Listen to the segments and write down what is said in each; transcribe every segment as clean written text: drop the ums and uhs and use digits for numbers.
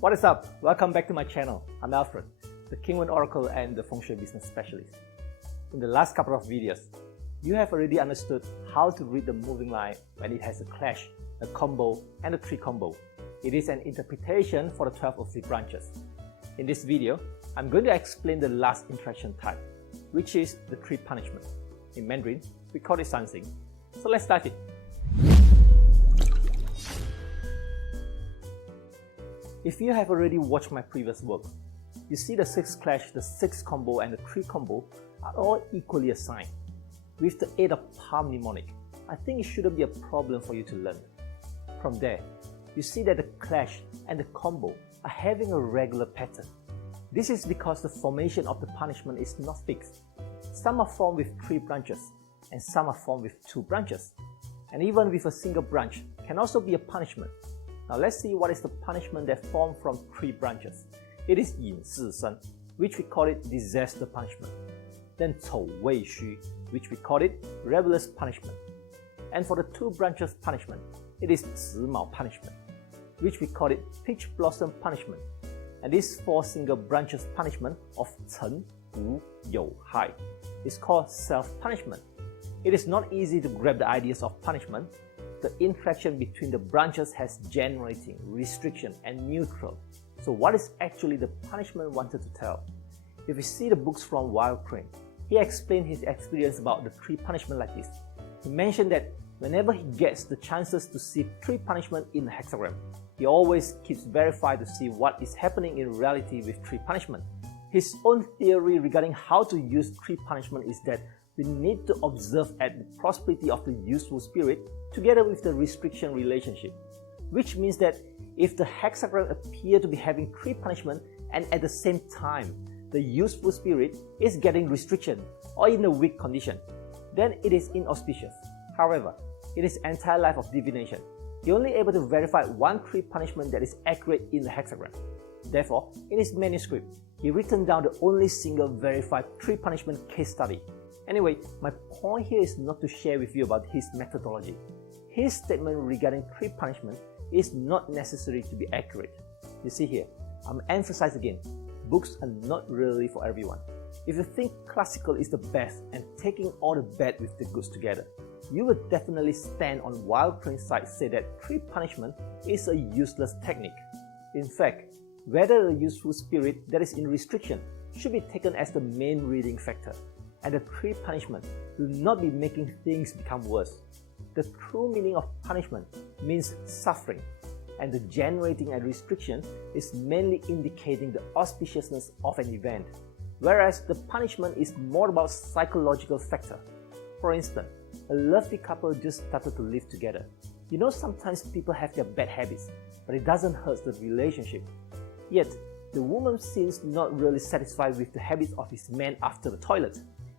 What is up? Welcome back to my channel. I'm Alfred, the King Wen Oracle and the Feng Shui business specialist. In the last couple of videos, you have already understood how to read the moving line when it has a clash, a combo, and a tree combo. It is an interpretation for the 12 earthly branches. In this video, I'm going to explain the last interaction type, which is the tree punishment. In Mandarin, we call it sansing. So let's dive in. If you have already watched my previous work, you see the 6 clash, the 6 combo, and the 3 combo are all equally assigned. With the aid of palm mnemonic, I think it shouldn't be a problem for you to learn. From there, you see that the clash and the combo are having a regular pattern. This is because the formation of the punishment is not fixed. Some are formed with 3 branches, and some are formed with 2 branches. And even with a single branch can also be a punishment. Now let's see what is the punishment that formed from 3 branches. It is yin si shen, which we call it disaster punishment. Then cou wei xu, which we call it rebellious punishment. And for the 2 branches punishment, it is zi mao punishment, which we call it peach blossom punishment. And this 4 single branches punishment of chen, wu, you, hai is called self-punishment. It is not easy to grab the ideas of punishment. The interaction between the branches has generating, restriction, and neutral. So what is actually the punishment wanted to tell? If you see the books from Wild Crane, he explained his experience about the 3 punishment like this. He mentioned that whenever he gets the chances to see 3 punishment in the hexagram, he always keeps verified to see what is happening in reality with 3 punishment. His own theory regarding how to use 3 punishment is that we need to observe at the prosperity of the useful spirit together with the restriction relationship, which means that if the hexagram appear to be having 3 punishment and at the same time the useful spirit is getting restriction or in a weak condition, then it is inauspicious. However, in his entire life of divination, he only able to verify 1 3 punishment that is accurate in the hexagram. Therefore, in his manuscript, he written down the only single verified 3 punishment case study. Anyway, my point here is not to share with you about his methodology. His statement regarding 3 punishment is not necessary to be accurate. You see here, I'm emphasizing again, books are not really for everyone. If you think classical is the best and taking all the bad with the goods together, you would definitely stand on Wild Crane's side say that 3 punishment is a useless technique. In fact, whether the useful spirit that is in restriction should be taken as the main reading factor, and the 3 punishment will not be making things become worse. The true meaning of punishment means suffering, and the generating and restriction is mainly indicating the auspiciousness of an event, whereas the punishment is more about psychological factor. For instance, a lovely couple just started to live together. You know, sometimes people have their bad habits, but it doesn't hurt the relationship. Yet, the woman seems not really satisfied with the habits of his man after the toilet.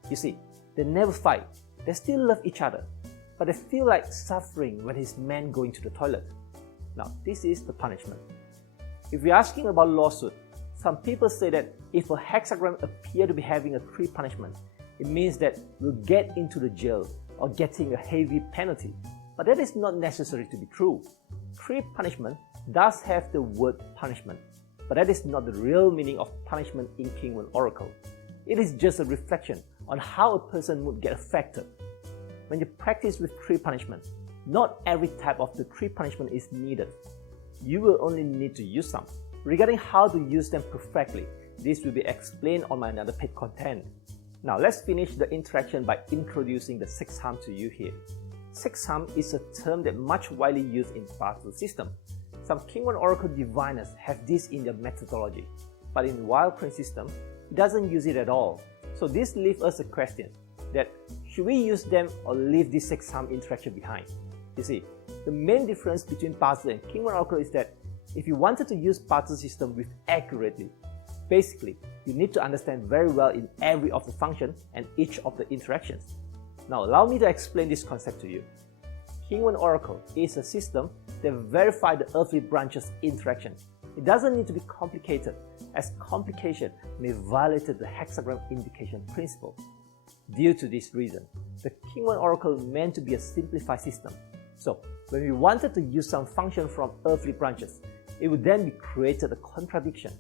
You see, they never fight, they still love each other, but they feel like suffering when his man going to the toilet. Now, this is the punishment. If you're asking about lawsuit, some people say that if a hexagram appear to be having a 3 punishment, it means that we'll get into the jail or getting a heavy penalty. But that is not necessary to be true. 3 punishment does have the word punishment, but that is not the real meaning of punishment in King Wen Oracle. It is just a reflection on how a person would get affected. When you practice with 3 punishment, not every type of the 3 punishment is needed. You will only need to use some. Regarding how to use them perfectly, this will be explained on my another paid content. Now let's finish the interaction by introducing the 6 harm to you here. 6 harm is a term that much widely used in puzzle system. Some King Wen Oracle diviners have this in their methodology, but in Wild Crane system, it doesn't use it at all. So this leaves us a question that should we use them or leave this 6 harm interaction behind? You see, the main difference between puzzle and King Wen Oracle is that if you wanted to use puzzle system with accurately, basically you need to understand very well in every of the function and each of the interactions. Now allow me to explain this concept to you. King Wen Oracle is a system that verifies the earthly branches interaction. It doesn't need to be complicated, as complication may violate the hexagram indication principle. Due to this reason, the King Wen Oracle meant to be a simplified system. So, when we wanted to use some function from earthly branches, it would then be created a contradiction.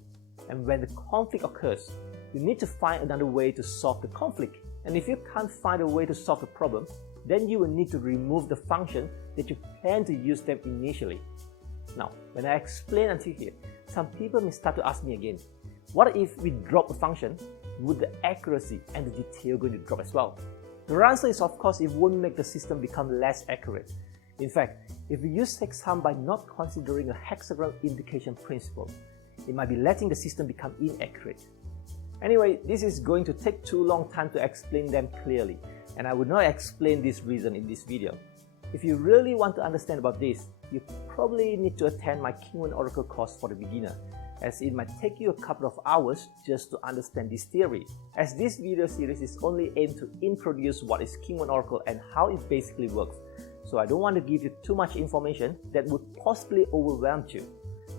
And when the conflict occurs, you need to find another way to solve the conflict. And if you can't find a way to solve the problem, then you will need to remove the function that you plan to use them initially. Now, when I explain until here, some people may start to ask me again, what if we drop a function? Would the accuracy and the detail going to drop as well? The answer is, of course, it won't make the system become less accurate. In fact, if we use checksum by not considering a hexagonal indication principle, it might be letting the system become inaccurate. Anyway, this is going to take too long time to explain them clearly, and I will not explain this reason in this video. If you really want to understand about this, you probably need to attend my Wen Oracle course for the beginner, as it might take you a couple of hours just to understand this theory, as this video series is only aimed to introduce what is Wen Oracle and how it basically works. So I don't want to give you too much information that would possibly overwhelm you.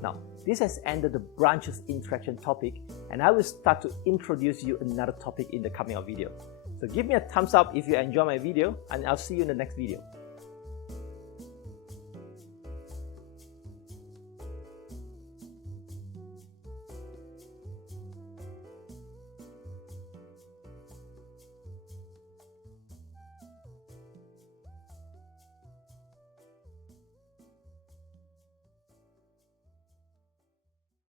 Now, this has ended the branches interaction topic, and I will start to introduce you another topic in the coming video. So give me a thumbs up if you enjoy my video, and I'll see you in the next video.